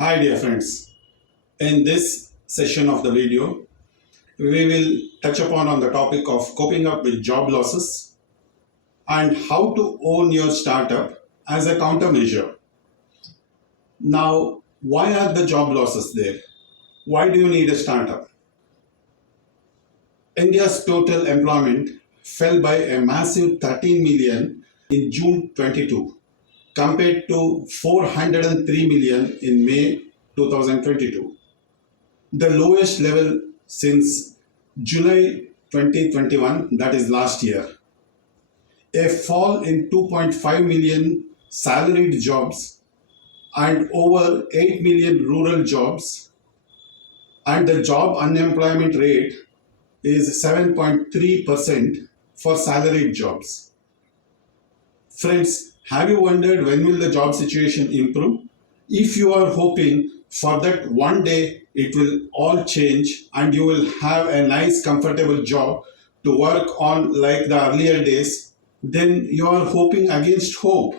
Hi dear friends, in this session of the video, we will touch upon on the topic of coping up with job losses and how to own your startup as a countermeasure. Now, why are the job losses there? Why do you need a startup? India's total employment fell by a massive 13 million in June 22 compared to 403 million in May 2022, the lowest level since July 2021, that is last year. A fall in 2.5 million salaried jobs and over 8 million rural jobs, and the job unemployment rate is 7.3% for salaried jobs. Friends, have you wondered when will the job situation improve? If you are hoping for that one day it will all change and you will have a nice comfortable job to work on like the earlier days, then you are hoping against hope.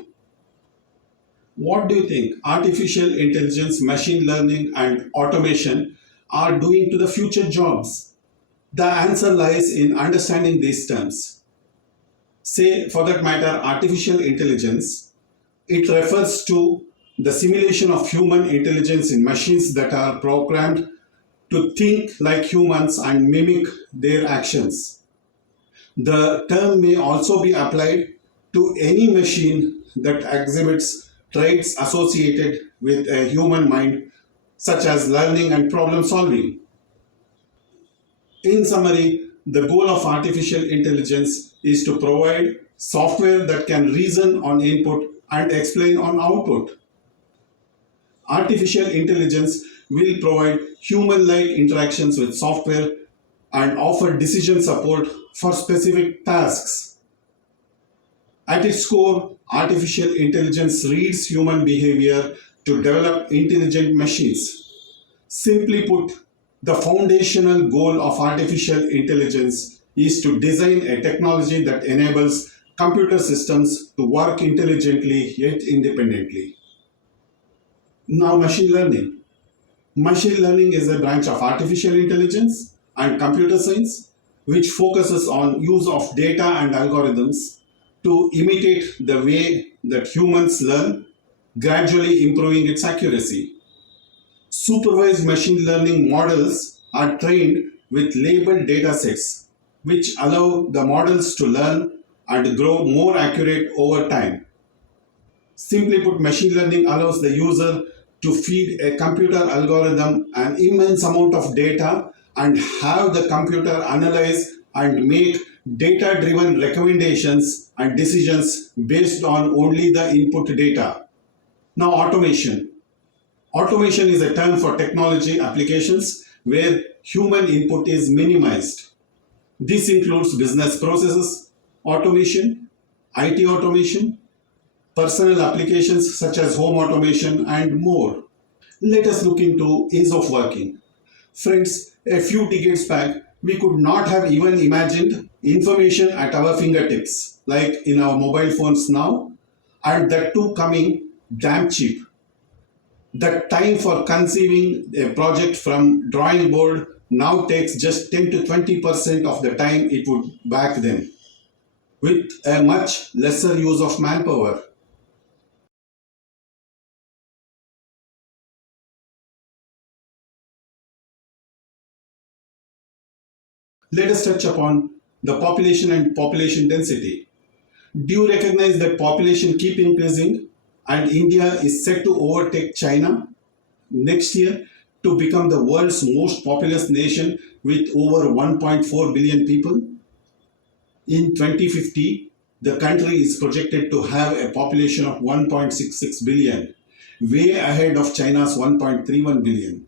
What do you think artificial intelligence, machine learning and automation are doing to the future jobs? The answer lies in understanding these terms. Say, for that matter, artificial intelligence, it refers to the simulation of human intelligence in machines that are programmed to think like humans and mimic their actions. The term may also be applied to any machine that exhibits traits associated with a human mind, such as learning and problem solving. In summary, the goal of artificial intelligence is to provide software that can reason on input and explain on output. Artificial intelligence will provide human-like interactions with software and offer decision support for specific tasks. At its core, artificial intelligence reads human behavior to develop intelligent machines. Simply put, the foundational goal of artificial intelligence is to design a technology that enables computer systems to work intelligently yet independently. Now, machine learning. Machine learning is a branch of artificial intelligence and computer science which focuses on use of data and algorithms to imitate the way that humans learn, gradually improving its accuracy. Supervised machine learning models are trained with labeled datasets, which allow the models to learn and grow more accurate over time. Simply put, machine learning allows the user to feed a computer algorithm an immense amount of data and have the computer analyze and make data-driven recommendations and decisions based on only the input data. Now, automation. Automation is a term for technology applications where human input is minimized. This includes business processes automation, IT automation, personal applications such as home automation, and more. Let us look into ease of working. Friends, a few decades back, we could not have even imagined information at our fingertips, like in our mobile phones now, and that too coming damn cheap. The time for conceiving a project from drawing board now takes just 10 to 20% of the time it would back then, with a much lesser use of manpower. Let us touch upon the population and population density. Do you recognize that population keep increasing and India is set to overtake China next year to become the world's most populous nation with over 1.4 billion people? In 2050, the country is projected to have a population of 1.66 billion, way ahead of China's 1.31 billion.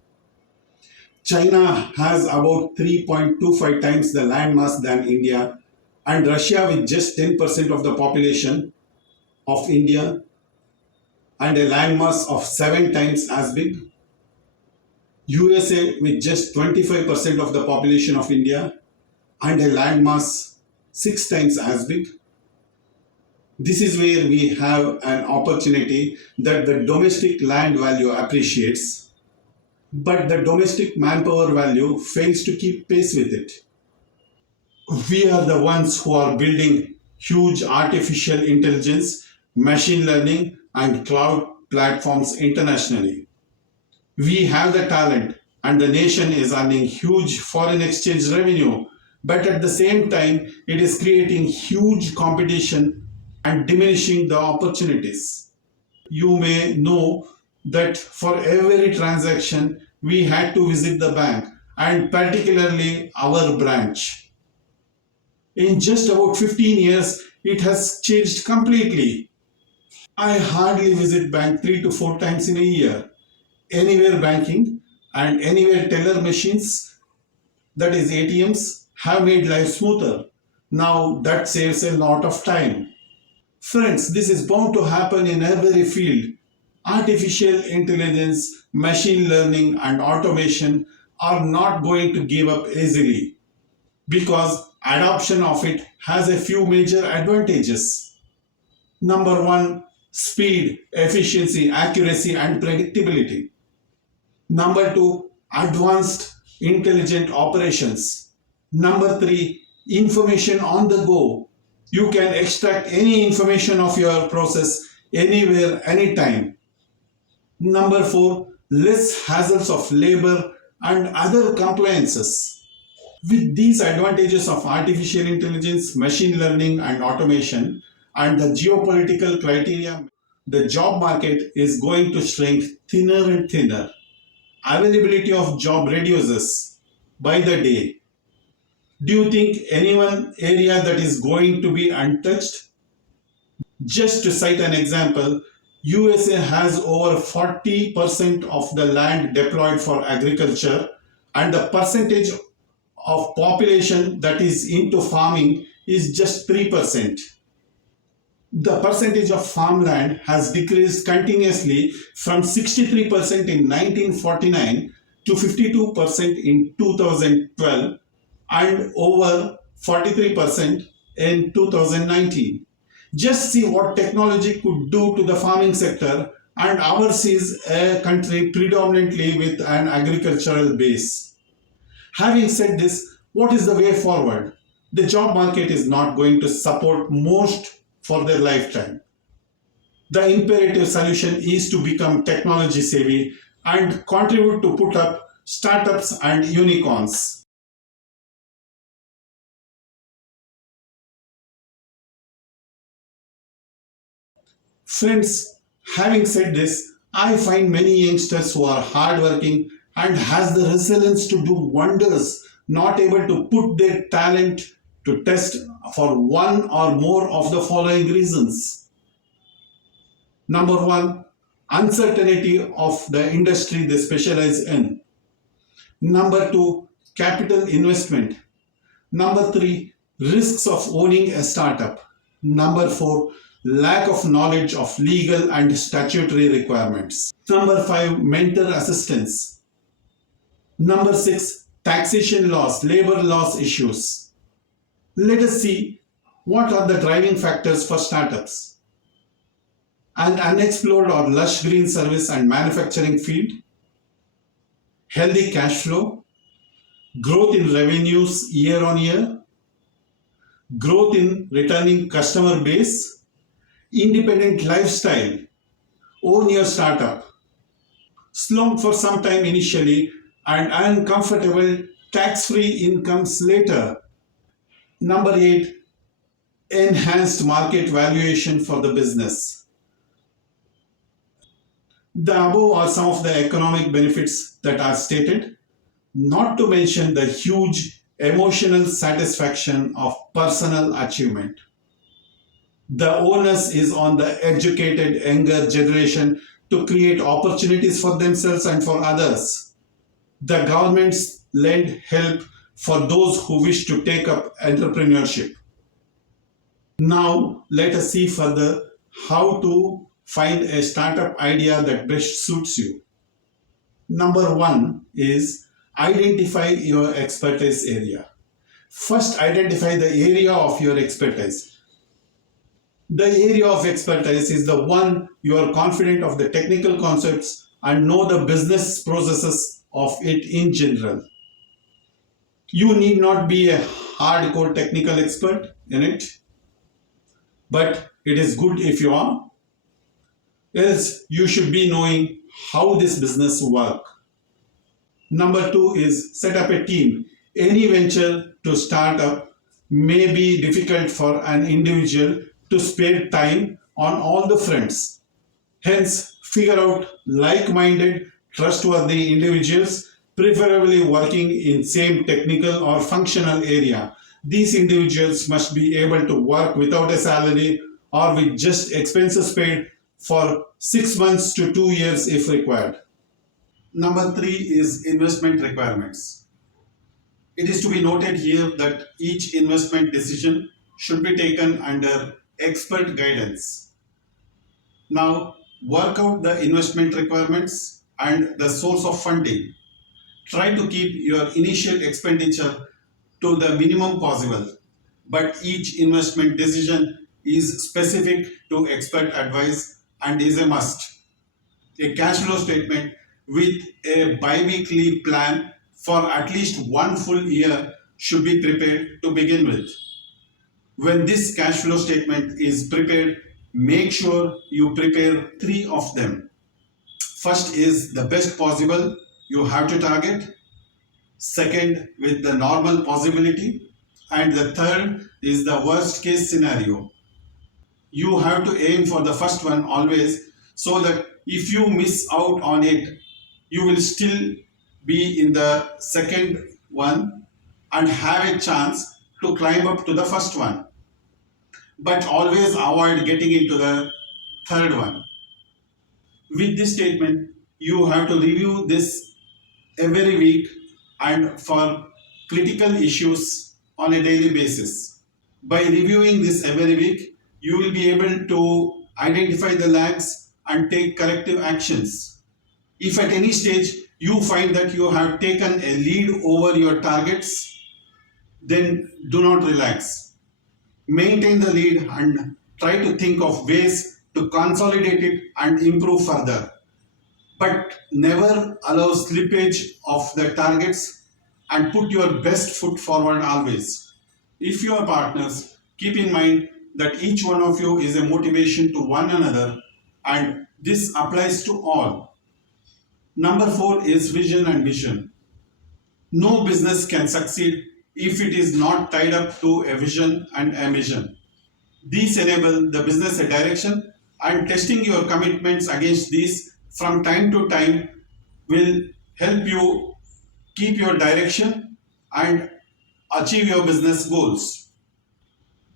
China has about 3.25 times the land mass than India, and Russia, with just 10% of the population of India and a land mass of 7 times as big. USA, with just 25% of the population of India and a land mass 6 times as big. This is where we have an opportunity that the domestic land value appreciates, but the domestic manpower value fails to keep pace with it. We are the ones who are building huge artificial intelligence, machine learning, and cloud platforms internationally. We have the talent, and the nation is earning huge foreign exchange revenue, but at the same time, it is creating huge competition and diminishing the opportunities. You may know that for every transaction, we had to visit the bank, and particularly our branch. In just about 15 years, it has changed completely. I hardly visit bank 3 to 4 times in a year. Anywhere banking and anywhere teller machines, that is ATMs, have made life smoother. Now that saves a lot of time. Friends, this is bound to happen in every field. Artificial intelligence, machine learning, and automation are not going to give up easily because adoption of it has a few major advantages. Number one, speed, efficiency, accuracy, and predictability. Number two, advanced intelligent operations. Number three, information on the go. You can extract any information of your process anywhere, anytime. Number four, less hassles of labor and other compliances. With these advantages of artificial intelligence, machine learning, and automation, and the geopolitical criteria, the job market is going to shrink thinner and thinner. Availability of job reduces by the day. Do you think any one area that is going to be untouched? Just to cite an example, USA has over 40% of the land deployed for agriculture, and the percentage of population that is into farming is just 3%. The percentage of farmland has decreased continuously from 63% in 1949 to 52% in 2012 and over 43% in 2019. Just see what technology could do to the farming sector, and ours is a country predominantly with an agricultural base. Having said this, what is the way forward? The job market is not going to support most for their lifetime. The imperative solution is to become technology savvy and contribute to put up startups and unicorns. Friends, having said this, I find many youngsters who are hardworking and has the resilience to do wonders, not able to put their talent to test for one or more of the following reasons. Number one, uncertainty of the industry they specialize in. Number two, capital investment. Number three, risks of owning a startup. Number four, lack of knowledge of legal and statutory requirements. Number five, mentor assistance. Number six, taxation laws, labor laws issues. Let us see what are the driving factors for startups. An unexplored or lush green service and manufacturing field, healthy cash flow, growth in revenues year on year, growth in returning customer base, independent lifestyle, own your startup, slow for some time initially, and uncomfortable tax-free incomes later. Number eight, enhanced market valuation for the business. The above are some of the economic benefits that are stated, not to mention the huge emotional satisfaction of personal achievement. The onus is on the educated younger generation to create opportunities for themselves and for others. The governments lend help for those who wish to take up entrepreneurship. Now, let us see further how to find a startup idea that best suits you. Number one is identify your expertise area. First, identify the area of your expertise. The area of expertise is the one you are confident of the technical concepts and know the business processes of it in general. You need not be a hardcore technical expert in it, but it is good if you are. Else, you should be knowing how this business work. Number two is set up a team. Any venture to start up may be difficult for an individual to spare time on all the fronts. Hence, figure out like-minded, trustworthy individuals, preferably working in same technical or functional area. These individuals must be able to work without a salary or with just expenses paid for 6 months to 2 years if required. Number three is investment requirements. It is to be noted here that each investment decision should be taken under expert guidance. Now, work out the investment requirements and the source of funding. Try to keep your initial expenditure to the minimum possible, but each investment decision is specific to expert advice and is a must. A cash flow statement with a bi-weekly plan for at least one full year should be prepared to begin with. When this cash flow statement is prepared, make sure you prepare three of them. First is the best possible you have to target, second, with the normal possibility, and the third is the worst case scenario. You have to aim for the first one always, so that if you miss out on it, you will still be in the second one and have a chance to climb up to the first one. But always avoid getting into the third one. With this statement, you have to review this every week and for critical issues on a daily basis. By reviewing this every week, you will be able to identify the lags and take corrective actions. If at any stage you find that you have taken a lead over your targets, then do not relax. Maintain the lead and try to think of ways to consolidate it and improve further. But never allow slippage of the targets and put your best foot forward always. If you are partners, keep in mind that each one of you is a motivation to one another, and this applies to all. Number four is vision and mission. No business can succeed if it is not tied up to a vision and a mission. These enable the business a direction, and testing your commitments against these from time to time will help you keep your direction and achieve your business goals.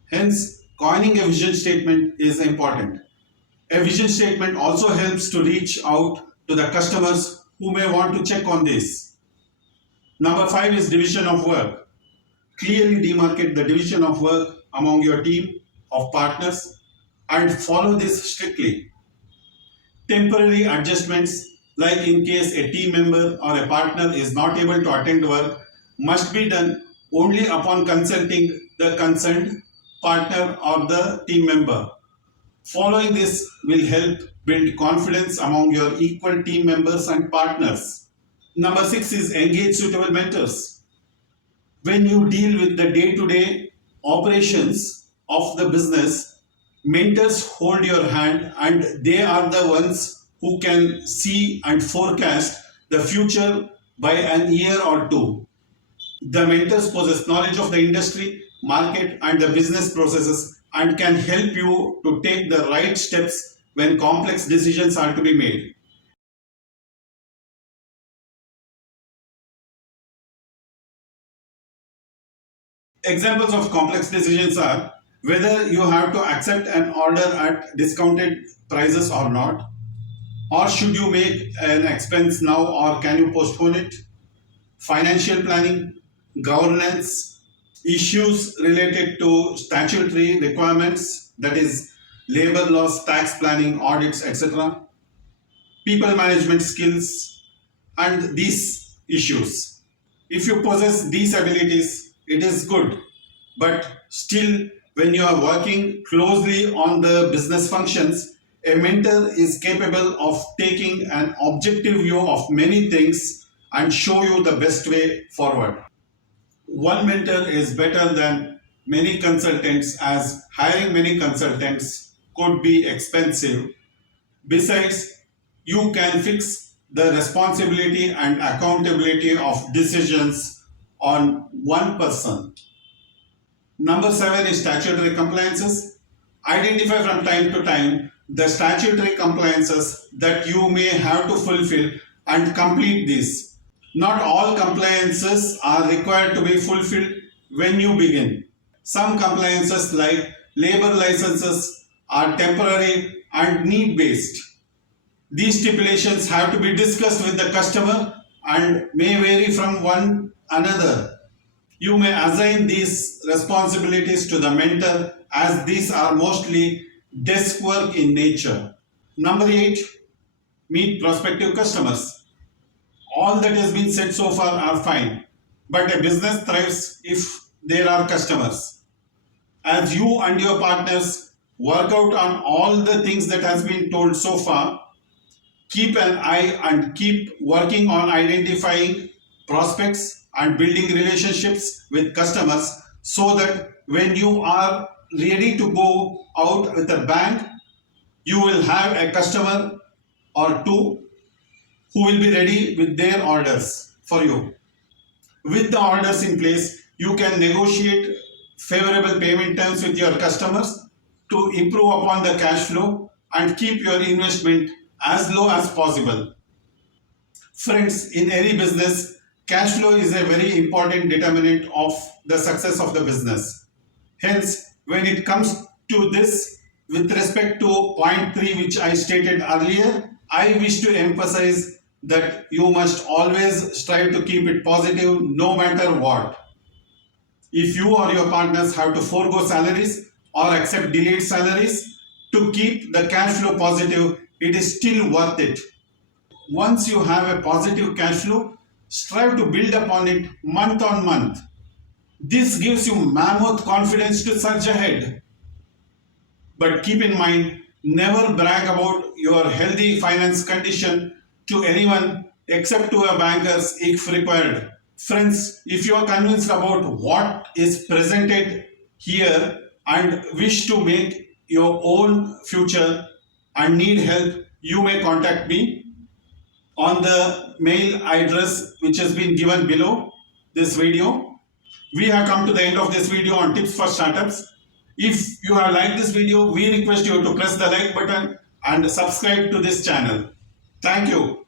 Hence, coining a vision statement is important. A vision statement also helps to reach out to the customers who may want to check on this. Number five is division of work. Clearly demarcate the division of work among your team of partners and follow this strictly. Temporary adjustments, like in case a team member or a partner is not able to attend work, must be done only upon consulting the concerned partner or the team member. Following this will help build confidence among your equal team members and partners. Number six is engage suitable mentors. When you deal with the day-to-day operations of the business, mentors hold your hand and they are the ones who can see and forecast the future by an year or two. The mentors possess knowledge of the industry, market, and the business processes and can help you to take the right steps when complex decisions are to be made. Examples of complex decisions are whether you have to accept an order at discounted prices or not, or should you make an expense now or can you postpone it, financial planning, governance, issues related to statutory requirements, that is, labor laws, tax planning, audits, etc., people management skills, and these issues. If you possess these abilities, it is good, but still When you are working closely on the business functions, a mentor is capable of taking an objective view of many things and show you the best way forward. One mentor is better than many consultants, as hiring many consultants could be expensive. Besides, you can fix the responsibility and accountability of decisions on one person. Number seven is statutory compliances. Identify from time to time the statutory compliances that you may have to fulfill and complete these. Not all compliances are required to be fulfilled when you begin. Some compliances, like labor licenses, are temporary and need based. These stipulations have to be discussed with the customer and may vary from one another. You may assign these responsibilities to the mentor, as these are mostly desk work in nature. Number 8, meet prospective customers. All that has been said so far are fine, but a business thrives if there are customers. As you and your partners work out on all the things that has been told so far, keep an eye and keep working on identifying prospects and building relationships with customers, so that when you are ready to go out with a bang, you will have a customer or two who will be ready with their orders for you. With the orders in place, you can negotiate favorable payment terms with your customers to improve upon the cash flow and keep your investment as low as possible. Friends, in any business, cash flow is a very important determinant of the success of the business. Hence, when it comes to this, with respect to point 3, which I stated earlier, I wish to emphasize that you must always strive to keep it positive no matter what. If you or your partners have to forego salaries or accept delayed salaries to keep the cash flow positive, it is still worth it. Once you have a positive cash flow, strive to build upon it month on month. This gives you mammoth confidence to surge ahead. But keep in mind, never brag about your healthy finance condition to anyone except to a bankers if required. Friends, if you are convinced about what is presented here and wish to make your own future and need help, you may contact me on the mail address which has been given below this video. We have come to the end of this video on tips for startups. If you have liked this video, we request you to press the like button and subscribe to this channel. Thank you.